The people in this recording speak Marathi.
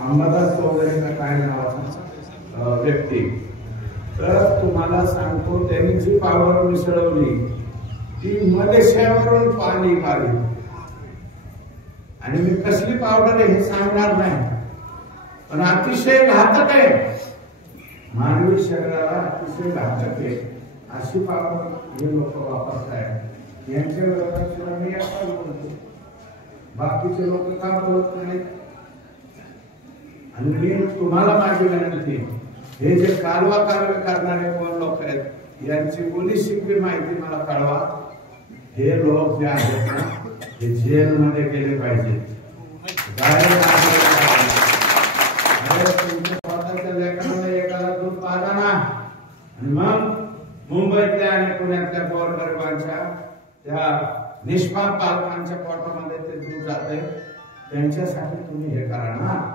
अंबादास चौधरी का काय नावाचा व्यक्ती, तर तुम्हाला सांगतो त्यांनी जी पावडर मिसळवली ती मलेशियावरून पाणी काढली, आणि मी कसली पावडर आहे हे सांगणार नाही, पण अतिशय घातक आहे, मानवी शरीराला अतिशय घातक आहे अशी पावडर हे लोक वापरतायत। यांच्या विरोधात मी आता बोलतो, बाकीचे लोक का बोलत नाहीत? आणि मी तुम्हाला माझी विनंती, हे जे कालवा कारवे करणारे कोण लोक आहेत यांची पोलिसिंग माहिती मला कळवा। हे लोक जे आहेत ना हे जेलमध्ये गेले पाहिजे, स्वतःच्या लेकरांना एकाला दूध पाजा ना, आणि मग मुंबईतल्या आणि पुण्यातल्या गोरगरिबांच्या त्या निष्पाप पालकांच्या पोटामध्ये ते दूध जाते, त्यांच्यासाठी तुम्ही हे करा ना।